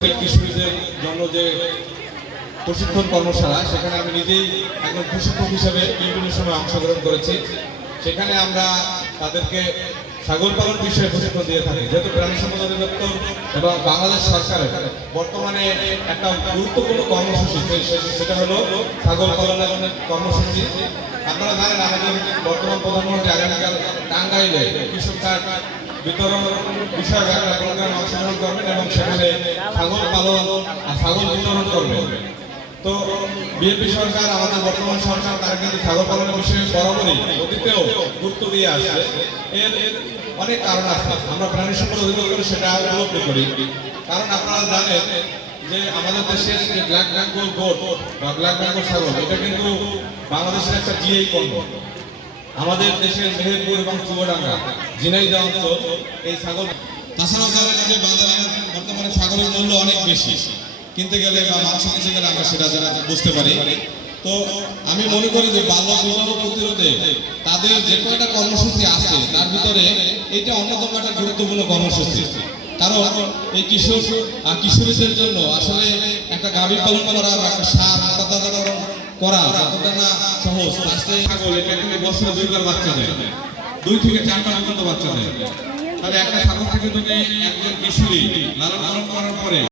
কিশোরীদের জন্য যে প্রশিক্ষণ কর্মশালা, সেখানে আমি নিজেই একজন প্রশিক্ষক হিসেবে বিভিন্ন সময় অংশগ্রহণ করেছি। সেখানে আমরা তাদেরকে ছাগল পালন বিষয়ে প্রশিক্ষণ দিয়ে থাকি। যেহেতু প্রাণী সম্পদ অধিদপ্তর এবং বাংলাদেশ সরকারের বর্তমানে একটা গুরুত্বপূর্ণ কর্মসূচি, সেটা হলো ছাগল পালনের কর্মসূচি। আপনারা জানেন আমাদের বর্তমান প্রধানমন্ত্রী আগামীকাল টাঙ্গাইলে কৃষক কার্ড বিতরণ বিষয়ক একটা প্রোগ্রামে অংশগ্রহণ করবেন এবং সেখানে ছাগল পালন আর ছাগল বিতরণ করবেন। তো বিএনপি সরকার, আমাদের বর্তমান সরকার, তারা কিন্তু ছাগল পালনের বিষয়ে বরাবরই অতীতেও গুরুত্ব দিয়ে আসছে। এর অনেক কারণ আছে, আমরা প্রাণী সম্পদ অধিদপ্তরে সেটা উপলব্ধি করি। কারণ আপনারা জানেন যে আমাদের দেশের যে ব্ল্যাক বেঙ্গল গোট বা ব্ল্যাক বেঙ্গল ছাগল, এটা কিন্তু বাংলাদেশের একটা জিআই পণ্য। আমাদের দেশের মেহেরপুর এবং চুয়াডাঙ্গা, ঝিনাইদহ অঞ্চল এই ছাগল। তাছাড়াও জানেন যে বাজারে বর্তমানে ছাগলের মূল্য অনেক বেশি, কিনতে গেলে বা মাংস কিনতে গেলে আমরা সেটা বুঝতে পারি। তো আমি মনে করি যে বাল্য বিবাহ প্রতিরোধে তাদের যে কয়টা কর্মসূচি আছে তার ভিতরে এটা অন্যতম একটা গুরুত্বপূর্ণ কর্মসূচি। কারণ এই কিশোরীদের জন্য আসলে একটা গাভী পালন করা বা একটা সার মোটাতাজাকরণ করা যতটা না সহজ, তার চেয়ে ছাগল এটা কিন্তু বছরে 2বার বাচ্চা দেয়, 2 থেকে 4টা পর্যন্ত বাচ্চা দেয়। তাহলে একটা ছাগল থেকে যদি একজন কিশোরী লালন পালন করার পরে